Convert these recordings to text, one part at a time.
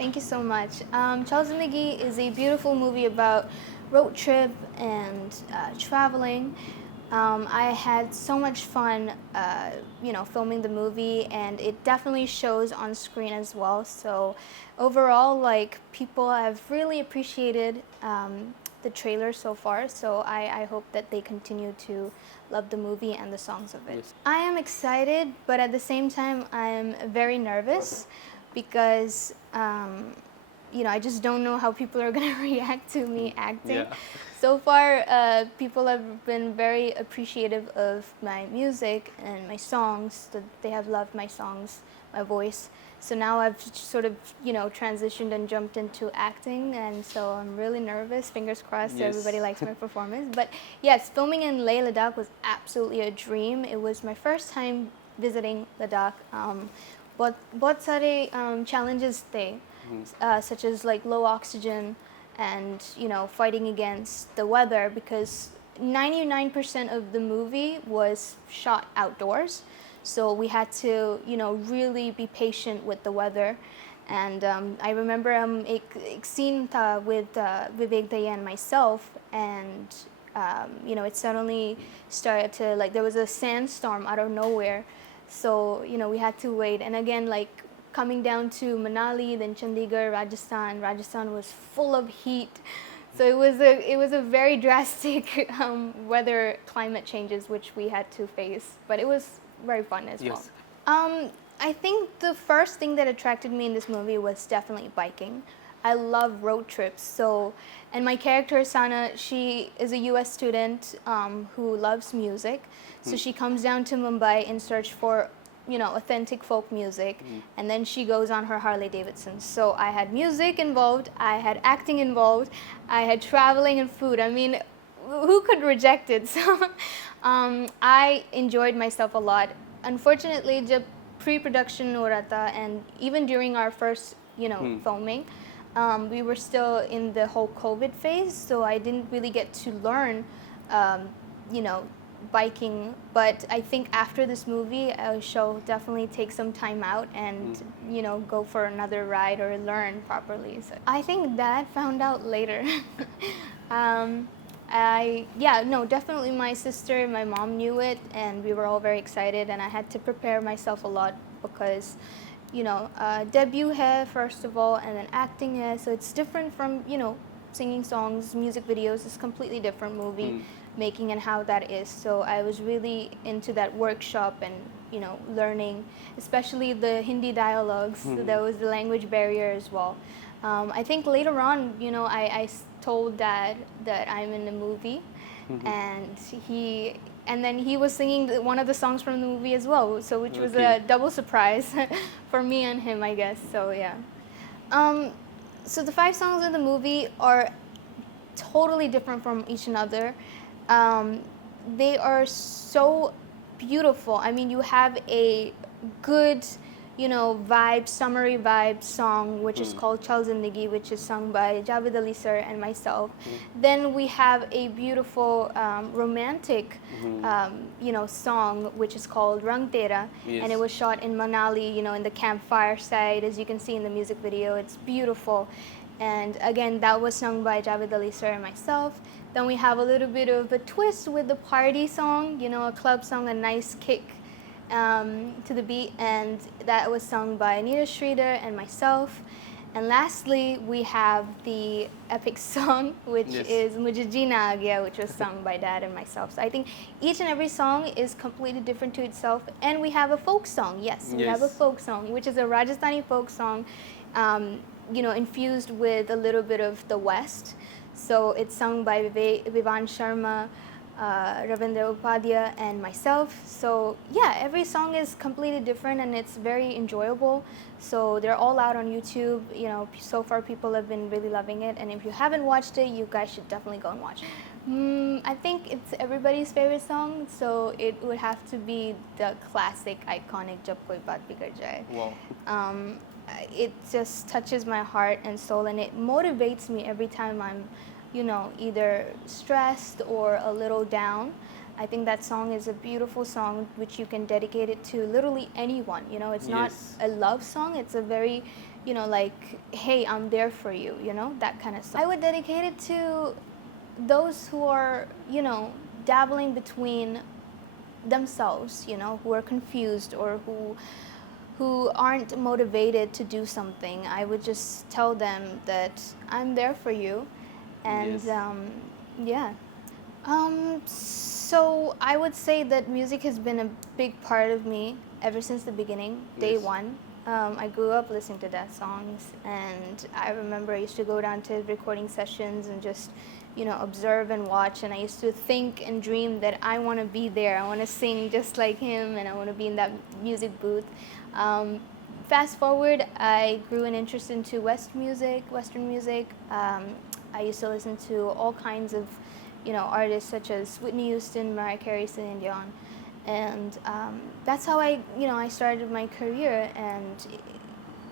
Thank you so much. Chal Zindagi is a beautiful movie about road trip and traveling. I had so much fun, filming the movie, and it definitely shows on screen as well. So overall, like, people have really appreciated the trailer so far. So I hope that they continue to love the movie and the songs of it. Yes. I am excited, but at the same time, I am very nervous because I just don't know how people are going to react to me acting. Yeah. So far, people have been very appreciative of my music and my songs. That they have loved my songs, my voice. So now I've sort of, transitioned and jumped into acting, and so I'm really nervous. Fingers crossed Yes. everybody likes my performance. But yes, filming in Ladakh was absolutely a dream. It was my first time visiting Ladakh. बहुत सारे challenges थे, such as like low oxygen and fighting against the weather, because 99% of the movie was shot outdoors, so we had to really be patient with the weather. And I remember एक scene था with 𝗵𝗲𝗍𝗶 and myself, and it suddenly started to, like, there was a sandstorm out of nowhere. So, we had to wait. And again, like, coming down to Manali, then Chandigarh, Rajasthan. Rajasthan was full of heat. So it was a very drastic weather climate changes which we had to face. But it was very fun as well. I think the first thing that attracted me in this movie was definitely biking. I love road trips. And my character, Sana, she is a US student who loves music. So she comes down to Mumbai in search for, authentic folk music. And then she goes on her Harley Davidson. So I had music involved, I had acting involved, I had traveling and food. I mean, who could reject it? So I enjoyed myself a lot. Unfortunately, the pre-production हो रहा था, and even during our first, filming, we were still in the whole COVID phase, so I didn't really get to learn, biking. But I think after this movie, I shall definitely take some time out and, go for another ride or learn properly. So I think Dad found out later. Definitely my sister and my mom knew it, and we were all very excited, and I had to prepare myself a lot because debut hai first of all, and then acting hai, so it's different from singing songs. Music videos is completely different movie making and how that is. So I was really into that workshop and learning, especially the Hindi dialogues. So there was the language barrier as well. I think later on, I told Dad that I'm in the movie, and then he was singing one of the songs from the movie as well, so which was a double surprise for me and him, I guess. So yeah. So the 5 songs in the movie are totally different from each another. They are so beautiful. I mean, you have a good, summary vibe song, which is called Chal Zindagi, which is sung by Javed Ali sir and myself. Then we have a beautiful romantic, song, which is called Rang Tera, and it was shot in Manali, in the campfire side, as you can see in the music video. It's beautiful. And again, that was sung by Javed Ali sir and myself. Then we have a little bit of a twist with the party song, a club song, a nice kick to the beat, and that was sung by 𝗵𝗲𝗍𝗶 and myself. And lastly, we have the epic song, which is 𝗵𝗔 जीना आ गया, which was sung by Dad and myself. So I think each and every song is completely different to itself. And we have a folk song. We have a folk song, which is a Rajasthani folk song, infused with a little bit of the West. So it's sung by Vivan Sharma, Ravindra Upadhyay, and myself. So yeah, every song is completely different, and it's very enjoyable. So they're all out on YouTube. So far people have been really loving it, and if you haven't watched it, you guys should definitely go and watch it. I think it's everybody's favorite song, so it would have to be the classic, iconic जब कोई बात बिगड़ जाए. Wow. It just touches my heart and soul, and it motivates me every time I'm either stressed or a little down. I think that song is a beautiful song which you can dedicate it to literally anyone. It's not a love song, it's a very you know, like, hey, I'm there for you, you know, that kind of song. I would dedicate it to those who are, you know, dabbling between themselves, you know, who are confused or who aren't motivated to do something. I would just tell them that I'm there for you, and yeah. So I would say that music has been a big part of me ever since the beginning, day one. I grew up listening to that songs, and I remember I used to go down to recording sessions and just, you know, observe and watch, and I used to think and dream that I want to be there. I want to sing just like him, and I want to be in that music booth. Fast forward, I grew an interest into Western music. I used to listen to all kinds of, you know, artists such as Whitney Houston, Mariah Carey, Celine Dion, and that's how I started my career. And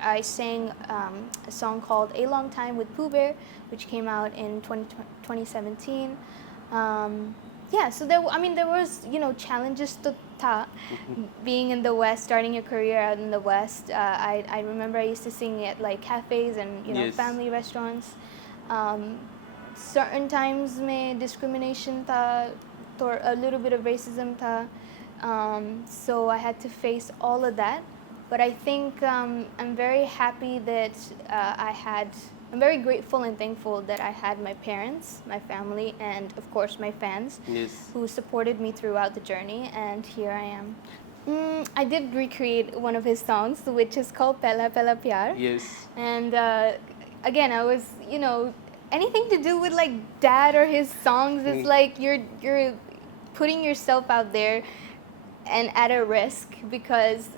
I sang a song called "A Long Time" with Pooh which came out in 2017. Yeah, so there was, you know, challenges to being in the West, starting a career out in the West. I remember I used to sing at like cafes and, you know, family restaurants. Certain times में discrimination था, or a little bit of racism था. So I had to face all of that. But I think I'm very happy that I'm very grateful and thankful that I had my parents, my family, and of course my fans who supported me throughout the journey, and here I am. I did recreate one of his songs, which is called 𝗭𝗨 𝗭𝗨 𝗪𝗏. Yes. And again, I was, you know, anything to do with like dad or his songs is like you're putting yourself out there and at a risk, because,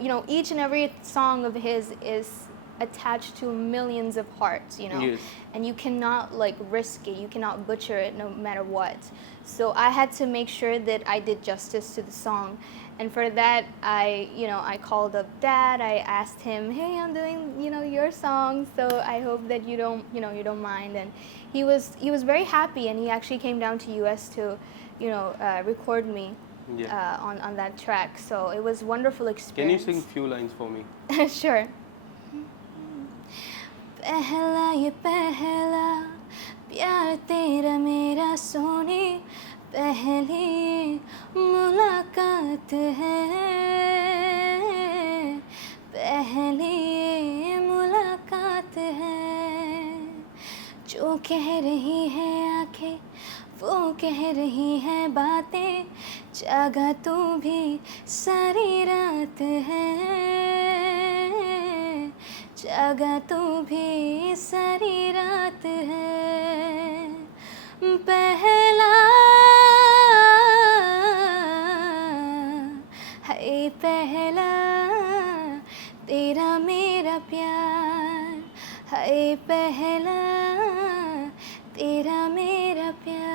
you know, each and every song of his is attached to millions of hearts, you know, and you cannot like risk it, you cannot butcher it no matter what. So I had to make sure that I did justice to the song, and for that I called up dad. I asked him, hey, I'm doing, you know, your song, so I hope that you don't mind. And he was very happy, and he actually came down to US to, you know, record me on that track. So it was a wonderful experience. Can you sing few lines for me? Sure. पहला ये पहला प्यार तेरा मेरा सोनी, पहली मुलाकात है, पहली मुलाकात है, जो कह रही है आँखें वो कह रही है बातें, जागा तू भी सारी रात है, जागा तू भी सारी रात है, पहला है पहला तेरा मेरा प्यार, है पहला तेरा मेरा प्यार.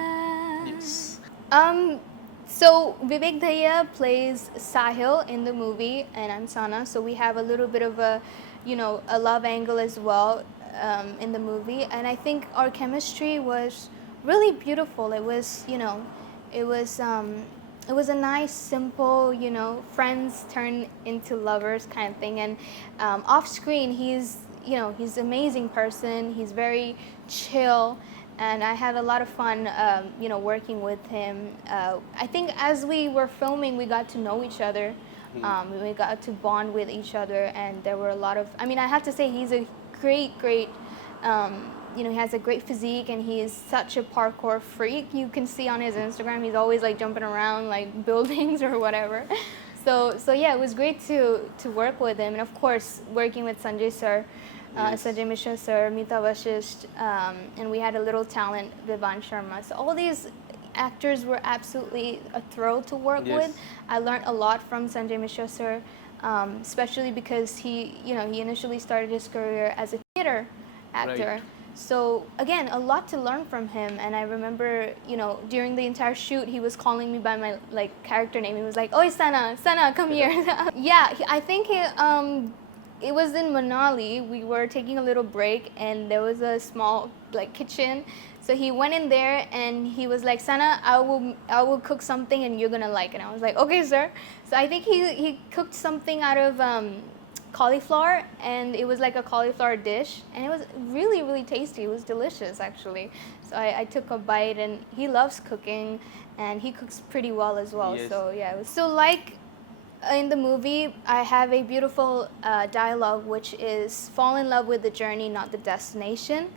So Vivek Dhaya plays Sahil in the movie, and I'm Sana. So we have a little bit of a, you know, a love angle as well in the movie, and I think our chemistry was really beautiful. It was, you know, it was a nice, simple, you know, friends turn into lovers kind of thing. And off screen, he's an amazing person. He's very chill. And I had a lot of fun, you know, working with him. I think as we were filming, we got to know each other. We got to bond with each other, and there were a lot of, I mean, I have to say he's a great, you know, he has a great physique, and he is such a parkour freak. You can see on his Instagram, he's always like jumping around like buildings or whatever. So yeah, it was great to work with him. And of course, working with Sanjay sir, Sanjay Mishra sir, Meeta Vashisht, and we had a little talent, Vivan Sharma. So all these actors were absolutely a thrill to work with. I learned a lot from Sanjay Mishra sir, especially because he initially started his career as a theater actor. Right. So again, a lot to learn from him. And I remember, you know, during the entire shoot, he was calling me by my like character name. He was like, "Oi, Sana, come here." Yeah, I think it was in Manali. We were taking a little break, and there was a small like kitchen. So he went in there and he was like, "Sana, I will cook something and you're gonna like it." And I was like, "Okay, sir." So I think he cooked something out of cauliflower, and it was like a cauliflower dish, and it was really, really tasty. It was delicious, actually. So I took a bite, and he loves cooking, and he cooks pretty well as well. Yes. So yeah, it was, so like in the movie, I have a beautiful dialogue, which is fall in love with the journey, not the destination.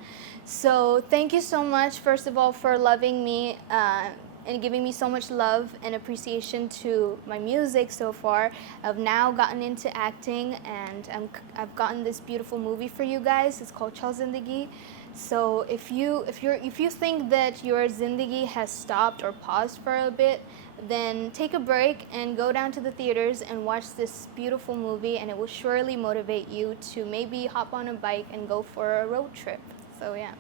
So thank you so much, first of all, for loving me and giving me so much love and appreciation to my music so far. I've now gotten into acting, and I've gotten this beautiful movie for you guys. It's called Chal Zindagi. So if you think that your Zindagi has stopped or paused for a bit, then take a break and go down to the theaters and watch this beautiful movie, and it will surely motivate you to maybe hop on a bike and go for a road trip. So yeah.